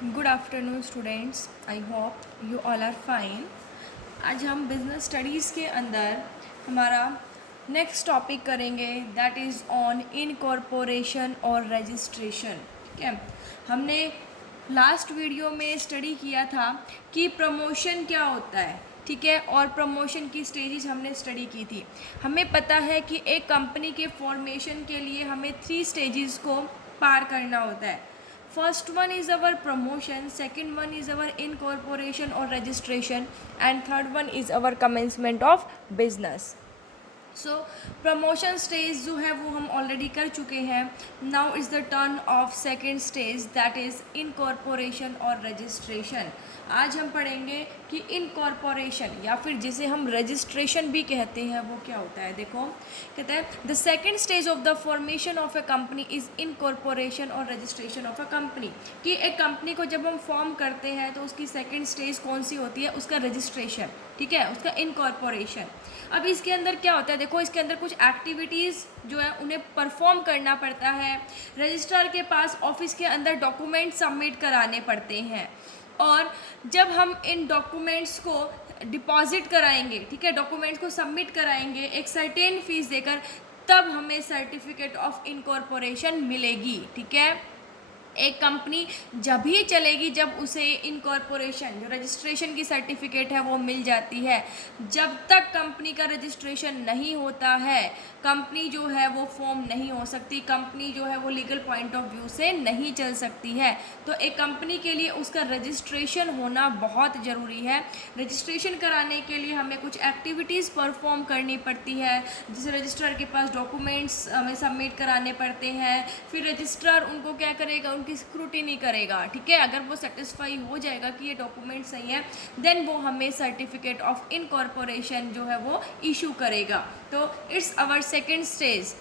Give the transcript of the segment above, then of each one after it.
Good afternoon students, I hope you all are fine. आज हम business studies के अंदर हमारा नेक्स्ट टॉपिक करेंगे, दैट इज़ ऑन इनकॉर्पोरेशन और रजिस्ट्रेशन। ठीक है, हमने लास्ट वीडियो में स्टडी किया था कि प्रमोशन क्या होता है, ठीक है, और प्रमोशन की स्टेजेस हमने स्टडी की थी। हमें पता है कि एक कंपनी के फॉर्मेशन के लिए हमें 3 स्टेजेस को पार करना होता है। First one is our promotion, second one is our incorporation or registration, and third one is our commencement of business. So promotion stage जो है वो हम ऑलरेडी कर चुके हैं। Now is the turn off second stage, that is incorporation और registration. आज हम पढ़ेंगे कि इनकॉर्पोरेशन या फिर जिसे हम रजिस्ट्रेशन भी कहते हैं वो क्या होता है। देखो, कहते हैं the second stage of the formation of A company is incorporation और रजिस्ट्रेशन ऑफ अ कंपनी। कि एक कंपनी को जब हम फॉर्म करते हैं तो उसकी सेकेंड स्टेज कौन सी होती है? उसका रजिस्ट्रेशन, ठीक है, उसका इनकॉर्पोरेशन। अब इसके अंदर क्या होता है? देखो, इसके अंदर कुछ एक्टिविटीज़ जो है उन्हें परफॉर्म करना पड़ता है। रजिस्ट्रार के पास ऑफिस के अंदर डॉक्यूमेंट सबमिट कराने पड़ते हैं, और जब हम इन डॉक्यूमेंट्स को डिपॉजिट कराएंगे, ठीक है, डॉक्यूमेंट्स को सबमिट कराएंगे एक सर्टेन फीस देकर, तब हमें सर्टिफिकेट ऑफ इनकॉर्पोरेशन मिलेगी। ठीक है, एक कंपनी जब ही चलेगी जब उसे इनकॉर्पोरेशन, जो रजिस्ट्रेशन की सर्टिफिकेट है वो मिल जाती है। जब तक कंपनी का रजिस्ट्रेशन नहीं होता है, कंपनी जो है वो फॉर्म नहीं हो सकती, कंपनी जो है वो लीगल पॉइंट ऑफ व्यू से नहीं चल सकती है। तो एक कंपनी के लिए उसका रजिस्ट्रेशन होना बहुत ज़रूरी है। रजिस्ट्रेशन कराने के लिए हमें कुछ एक्टिविटीज़ परफॉर्म करनी पड़ती है, जैसे रजिस्ट्रार के पास डॉक्यूमेंट्स हमें सबमिट कराने पड़ते हैं। फिर रजिस्ट्रार उनको क्या करेगा? उनकी स्क्रूटिनी करेगा, ठीक है। अगर वो सेटिस्फाई हो जाएगा कि ये डॉक्यूमेंट सही है, देन वो हमें सर्टिफिकेट ऑफ इनकॉर्पोरेशन जो है वो इशू करेगा। तो it's our second stage,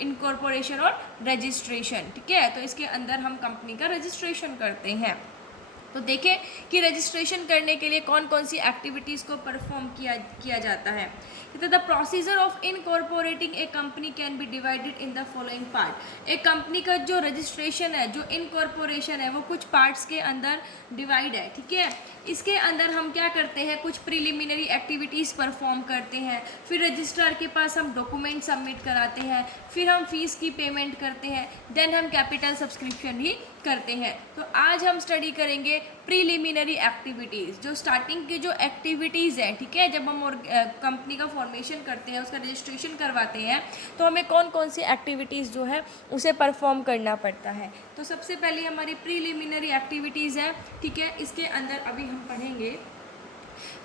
incorporation और रजिस्ट्रेशन। ठीक है, तो इसके अंदर हम कंपनी का रजिस्ट्रेशन करते हैं। तो देखें कि रजिस्ट्रेशन करने के लिए कौन कौन सी एक्टिविटीज़ को परफॉर्म किया जाता है। The procedure of incorporating A company can be divided in the following part. एक कंपनी का जो रजिस्ट्रेशन है, जो इनकॉर्पोरेशन है, वो कुछ पार्ट्स के अंदर डिवाइड है। ठीक है, इसके अंदर हम क्या करते हैं? कुछ प्रिलिमिनरी एक्टिविटीज़ परफॉर्म करते हैं, फिर रजिस्ट्रार के पास हम डॉक्यूमेंट सबमिट कराते हैं, फिर हम फीस की पेमेंट करते हैं, देन हम कैपिटल सब्सक्रिप्शन भी करते हैं। तो आज हम स्टडी करेंगे प्रीलिमिनरी एक्टिविटीज़, जो स्टार्टिंग की जो एक्टिविटीज़ हैं, ठीक है, जब हम और कंपनी का फॉर्मेशन करते हैं, उसका रजिस्ट्रेशन करवाते हैं, तो हमें कौन कौन सी एक्टिविटीज़ जो है उसे परफॉर्म करना पड़ता है। तो सबसे पहले हमारी प्रीलिमिनरी एक्टिविटीज़ है, ठीक है, इसके अंदर अभी हम पढ़ेंगे।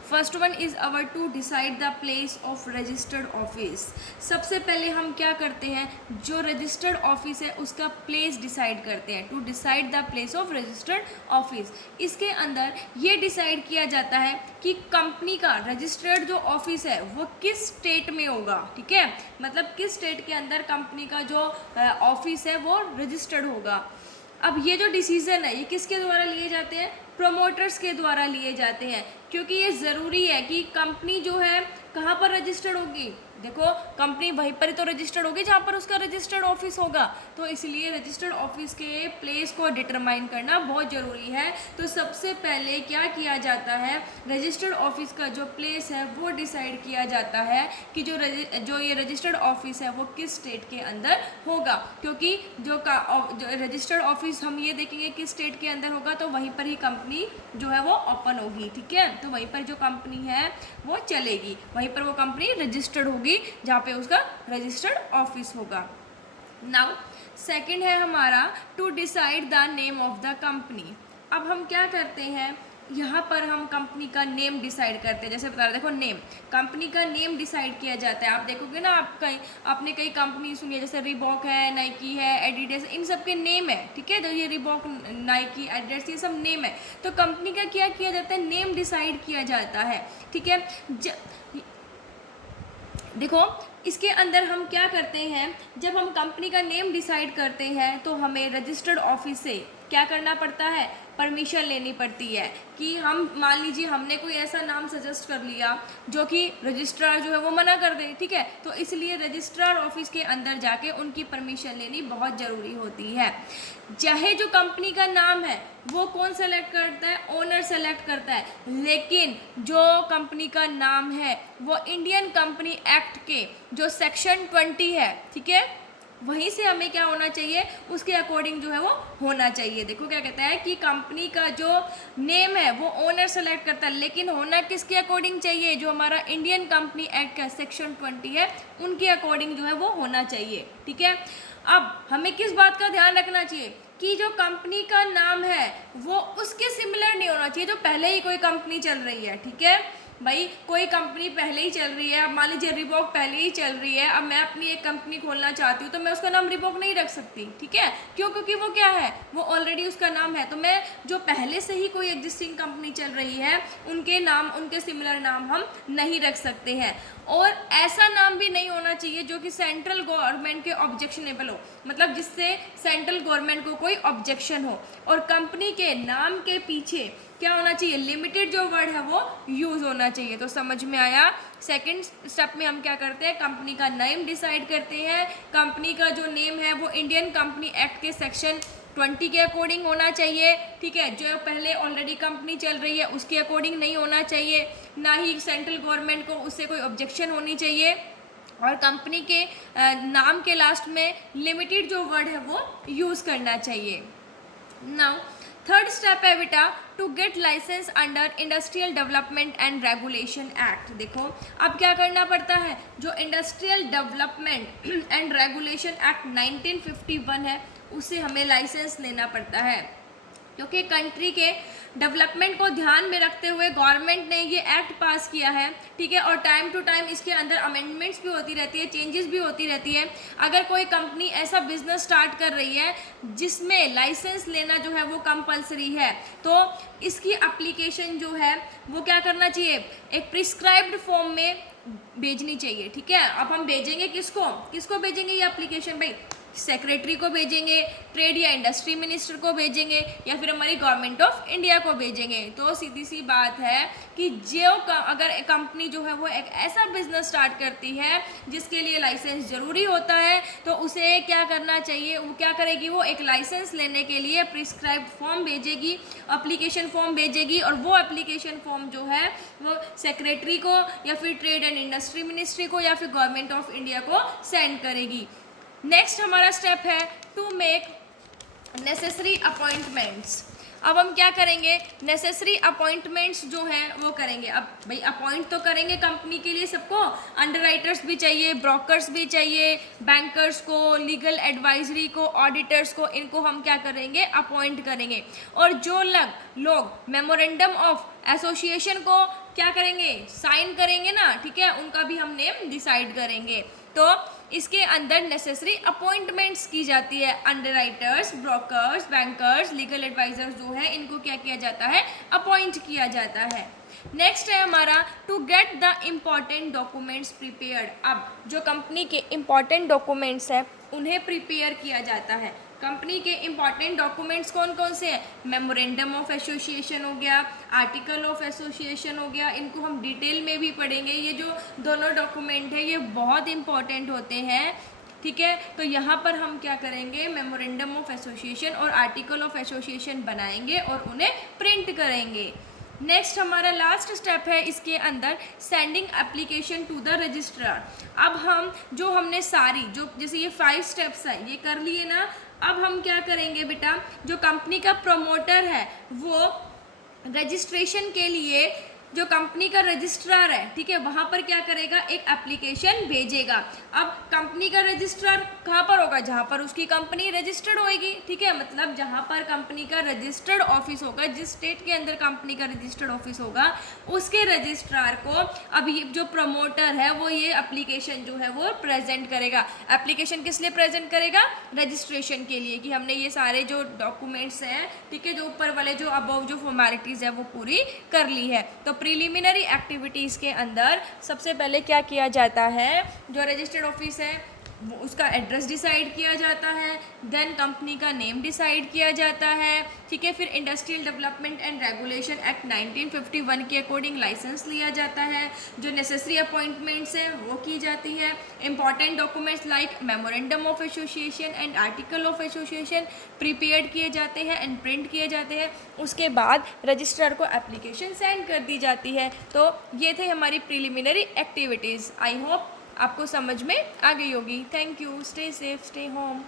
First one is our to decide the place of registered office. सबसे पहले हम क्या करते हैं? जो रजिस्टर्ड ऑफिस है उसका प्लेस डिसाइड करते हैं। To decide the place of registered office, इसके अंदर ये डिसाइड किया जाता है कि कंपनी का रजिस्टर्ड जो ऑफिस है वो किस स्टेट में होगा। ठीक है, मतलब किस स्टेट के अंदर कंपनी का जो ऑफिस है वो रजिस्टर्ड होगा। अब ये जो डिसीज़न है ये किसके द्वारा लिए जाते हैं? प्रमोटर्स के द्वारा लिए जाते हैं, क्योंकि ये ज़रूरी है कि कंपनी जो है कहाँ पर रजिस्टर्ड होगी। देखो, कंपनी वहीं पर ही तो रजिस्टर्ड होगी जहाँ पर उसका रजिस्टर्ड ऑफिस होगा, तो इसलिए रजिस्टर्ड ऑफिस के प्लेस को डिटरमाइन करना बहुत ज़रूरी है। तो सबसे पहले क्या किया जाता है? रजिस्टर्ड ऑफिस का जो प्लेस है वो डिसाइड किया जाता है कि जो ये रजिस्टर्ड ऑफिस है वो किस स्टेट के अंदर होगा, क्योंकि जो रजिस्टर्ड ऑफिस हम ये देखेंगे किस स्टेट के अंदर होगा, तो वहीं पर ही कंपनी जो है वो ओपन होगी। ठीक है, तो वहीं पर जो कंपनी है वो चलेगी, वहीं पर वो कंपनी रजिस्टर्ड होगी जहाँ पे उसका रजिस्टर्ड ऑफिस होगा। नाउ सेकंड है हमारा to decide the name of the company. अब हम क्या करते हैं? यहाँ पर हम कंपनी का नेम डिसाइड करते हैं। जैसे बता रहे, देखो, नेम, कंपनी का नेम डिसाइड किया जाता है। आप देखोगे ना, आपने कई कंपनी सुनी है, जैसे रिबॉक है, नाइकी है, एडिडास, इन सब के नेम है। ठीक है, तो ये रिबॉक, नाइकी, एडिडास, ये सब नेम है। तो कंपनी का क्या किया जाता है? नेम डिसाइड किया जाता है। ठीक है, देखो, इसके अंदर हम क्या करते हैं? जब हम कंपनी का नेम डिसाइड करते हैं तो हमें रजिस्टर्ड ऑफिस से क्या करना पड़ता है, परमिशन लेनी पड़ती है कि हम मान लीजिए हमने कोई ऐसा नाम सजेस्ट कर लिया जो कि रजिस्ट्रार जो है वो मना कर दे, ठीक है, तो इसलिए रजिस्ट्रार ऑफिस के अंदर जाके उनकी परमिशन लेनी बहुत ज़रूरी होती है। चाहे जो कंपनी का नाम है वो कौन सेलेक्ट करता है, ओनर सेलेक्ट करता है, लेकिन जो कंपनी का नाम है वो इंडियन कंपनी एक्ट के जो सेक्शन 20 है, ठीक है, वहीं से हमें क्या होना चाहिए, उसके अकॉर्डिंग जो है वो होना चाहिए। देखो क्या कहता है कि कंपनी का जो नेम है वो ओनर सेलेक्ट करता है, लेकिन होना किसके अकॉर्डिंग चाहिए, जो हमारा इंडियन कंपनी एक्ट का सेक्शन 20 है उनके अकॉर्डिंग जो है वो होना चाहिए, ठीक है। अब हमें किस बात का ध्यान रखना चाहिए कि जो कंपनी का नाम है वो उसके सिमिलर नहीं होना चाहिए जो पहले ही कोई कंपनी चल रही है, ठीक है। भाई कोई कंपनी पहले ही चल रही है, अब मान लीजिए रिबॉक पहले ही चल रही है, अब मैं अपनी एक कंपनी खोलना चाहती हूँ तो मैं उसका नाम रिबॉक नहीं रख सकती, ठीक है, क्यों, क्योंकि वो क्या है, वो ऑलरेडी उसका नाम है। तो मैं जो पहले से ही कोई एग्जिस्टिंग कंपनी चल रही है उनके नाम, उनके सिमिलर नाम हम नहीं रख सकते हैं। और ऐसा नाम भी नहीं होना चाहिए जो कि सेंट्रल गवर्नमेंट के ऑब्जेक्शनेबल हो, मतलब जिससे सेंट्रल गवर्नमेंट को कोई ऑब्जेक्शन हो। और कंपनी के नाम के पीछे क्या होना चाहिए, लिमिटेड जो वर्ड है वो यूज़ होना चाहिए। तो समझ में आया। सेकंड स्टेप में हम क्या करते हैं, कंपनी का नेम डिसाइड करते हैं। कंपनी का जो नेम है वो इंडियन कंपनी एक्ट के सेक्शन 20 के अकॉर्डिंग होना चाहिए, ठीक है, जो पहले ऑलरेडी कंपनी चल रही है उसके अकॉर्डिंग नहीं होना चाहिए, ना ही सेंट्रल गवर्नमेंट को उससे कोई ऑब्जेक्शन होनी चाहिए। और कंपनी के नाम के लास्ट में लिमिटेड जो वर्ड है वो यूज़ करना चाहिए। नाउ थर्ड स्टेप है बेटा, to get licence under industrial development and regulation act. देखो अब क्या करना पड़ता है, जो industrial development and regulation act 1951 है उससे हमें लाइसेंस लेना पड़ता है, क्योंकि कंट्री के डेवलपमेंट को ध्यान में रखते हुए गवर्नमेंट ने ये एक्ट पास किया है, ठीक है। और टाइम टू टाइम इसके अंदर अमेंडमेंट्स भी होती रहती है, चेंजेस भी होती रहती है। अगर कोई कंपनी ऐसा बिजनेस स्टार्ट कर रही है जिसमें लाइसेंस लेना जो है वो कंपलसरी है, तो इसकी एप्लीकेशन जो है वो क्या करना चाहिए, एक प्रिस्क्राइब्ड फॉर्म में भेजनी चाहिए, ठीक है। अब हम भेजेंगे किसको, किसको भेजेंगे ये एप्लीकेशन, भाई सेक्रेटरी को भेजेंगे, ट्रेड या इंडस्ट्री मिनिस्टर को भेजेंगे, या फिर हमारी गवर्नमेंट ऑफ इंडिया को भेजेंगे। तो सीधी सी बात है कि जो अगर एक कंपनी जो है वो एक ऐसा बिजनेस स्टार्ट करती है जिसके लिए लाइसेंस ज़रूरी होता है, तो उसे क्या करना चाहिए, वो क्या करेगी, वो एक लाइसेंस लेने के लिए प्रिस्क्राइब्ड फॉर्म भेजेगी, एप्लीकेशन फॉर्म भेजेगी, और वो एप्लीकेशन फॉर्म जो है वो सेक्रेटरी को या फिर ट्रेड एंड इंडस्ट्री मिनिस्ट्री को या फिर गवर्नमेंट ऑफ इंडिया को सेंड करेगी। नेक्स्ट हमारा स्टेप है टू मेक नेसेसरी अपॉइंटमेंट्स। अब हम क्या करेंगे, नेसेसरी अपॉइंटमेंट्स जो हैं वो करेंगे। अब भाई अपॉइंट तो करेंगे कंपनी के लिए सबको, अंडरराइटर्स भी चाहिए, ब्रोकर्स भी चाहिए, बैंकर्स को, लीगल एडवाइजरी को, ऑडिटर्स को, इनको हम क्या करेंगे, अपॉइंट करेंगे। और जो लोग मेमोरेंडम ऑफ एसोसिएशन को क्या करेंगे, साइन करेंगे ना, ठीक है, उनका भी हम नेम डिसाइड करेंगे। तो इसके अंदर नेसेसरी अपॉइंटमेंट्स की जाती है, underwriters, brokers, bankers, legal advisers जो है इनको क्या किया जाता है, अपॉइंट किया जाता है। नेक्स्ट है हमारा to get the important documents prepared. अब जो कंपनी के इम्पॉर्टेंट डॉक्यूमेंट्स हैं उन्हें प्रिपेयर किया जाता है। कंपनी के इम्पॉर्टेंट डॉक्यूमेंट्स कौन कौन से हैं, मेमोरेंडम ऑफ एसोसिएशन हो गया, आर्टिकल ऑफ एसोसिएशन हो गया, इनको हम डिटेल में भी पढ़ेंगे। ये जो दोनों डॉक्यूमेंट है ये बहुत इंपॉर्टेंट होते हैं, ठीक है। तो यहाँ पर हम क्या करेंगे, मेमोरेंडम ऑफ एसोसिएशन और आर्टिकल ऑफ एसोसिएशन बनाएंगे और उन्हें प्रिंट करेंगे। नेक्स्ट हमारा लास्ट स्टेप है इसके अंदर, sending application to the registrar. अब हम जो हमने सारी जो जैसे ये 5 स्टेप्स हैं ये कर लिए ना, अब हम क्या करेंगे बेटा, जो कंपनी का प्रमोटर है वो रजिस्ट्रेशन के लिए जो कंपनी का रजिस्ट्रार है, ठीक है, वहाँ पर क्या करेगा, एक एप्लीकेशन भेजेगा। अब कंपनी का रजिस्ट्रार कहाँ पर होगा, जहाँ पर उसकी कंपनी रजिस्टर्ड होएगी, ठीक है, मतलब जहाँ पर कंपनी का रजिस्टर्ड ऑफिस होगा, जिस स्टेट के अंदर कंपनी का रजिस्टर्ड ऑफिस होगा उसके रजिस्ट्रार को अब ये जो प्रमोटर है वो ये एप्लीकेशन जो है वो प्रेजेंट करेगा। एप्लीकेशन किस लिए प्रेजेंट करेगा, रजिस्ट्रेशन के लिए, कि हमने ये सारे जो डॉक्यूमेंट्स हैं, ठीक है, जो ऊपर वाले जो अबव जो फॉर्मेलिटीज़ है वो पूरी कर ली है। तो प्रिलिमिनरी एक्टिविटीज़ के अंदर सबसे पहले क्या किया जाता है, जो रजिस्टर्ड ऑफिस है उसका एड्रेस डिसाइड किया जाता है, देन कंपनी का नेम डिसाइड किया जाता है, ठीक है। फिर industrial development and regulation act 1951 के अकॉर्डिंग लाइसेंस लिया जाता है, जो नेसेसरी अपॉइंटमेंट्स हैं वो की जाती है। Important documents like memorandum of association and article of association prepared किए जाते हैं एंड प्रिंट किए जाते हैं। उसके बाद रजिस्ट्रार को एप्लीकेशन सेंड कर दी जाती है। तो ये थे हमारी प्रिलिमिनरी एक्टिविटीज़। आई होप आपको समझ में आ गई होगी। Thank you. Stay safe, stay home.